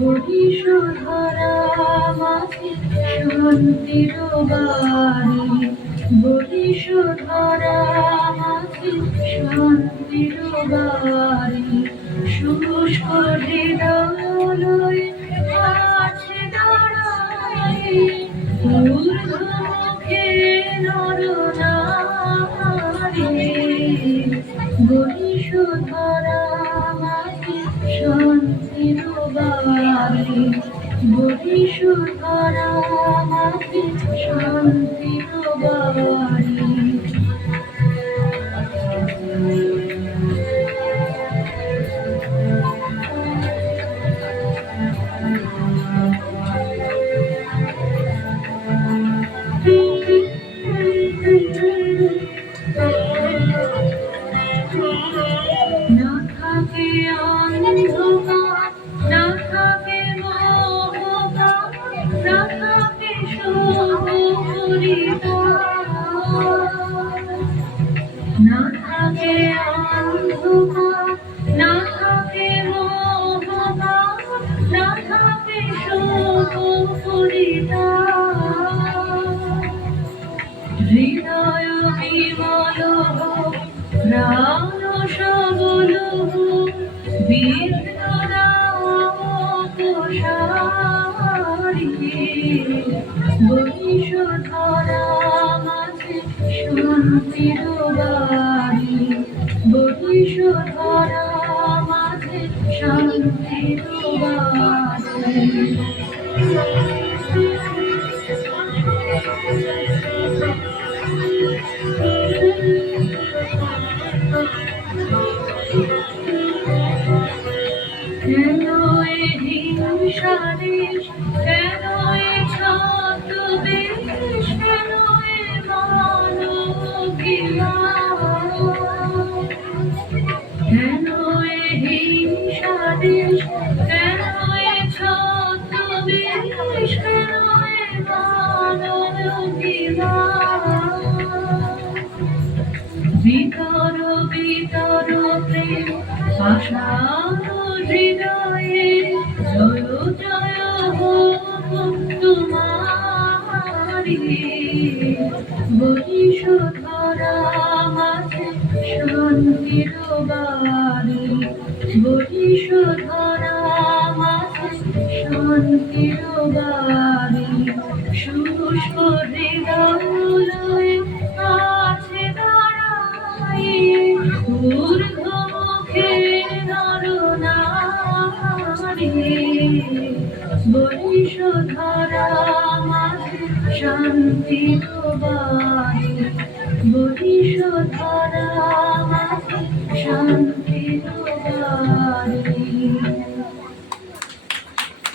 বরিশাধারা মাঝে শান্তির বাড়ি, বরিশাধারা মাঝে শান্তির বাড়ি, শুষ্ক হৃদয় আছে দাঁড়াই, ঊর্ধ্বমুখে নরনারী, বরিশাধারা মাঝে শান্তির বাড়ি, বরিশাধারা মাঝে শান্তির বাড়ি। না থাকে অন্ধকার, না থাকে মোহকার, না থাকে শোভরিতার, না থাকে অন্ধকার, না থাকে মোহকার, না থাকে শোভরিতার। হৃদয় বিমল হোক, প্রাণ সবল হোক, বিদ্যুদাপসারি, বরিশাধারা মাঝে শান্তির বাড়ি, বরিশাধারা মাঝে শান্তির বাড়ি। কেন এ হিংসা দেশ, কেন এ ছদ্মবেশ, কেন এ মানবীয়তা, কেন এ হিংসা দেশ, কেন এ ছদ্মবেশ, কেন এ মানবীয়তা। ভিতর ভিতর প্রেম আশানো হৃদয়ে, জয় জয় হোক তোমারি, বরিশাধারা মাঝে শান্তির বাড়ি, বরিশাধারা মাঝে শান্তির বাড়ি, শুষ্ক হৃদয় আছে দাঁড়াই, ঊর্ধ্বমুখে নরনারী, বরিশাধারা মাঝে শান্তির বাড়ি, বরিশাধারা মাঝে শান্তি।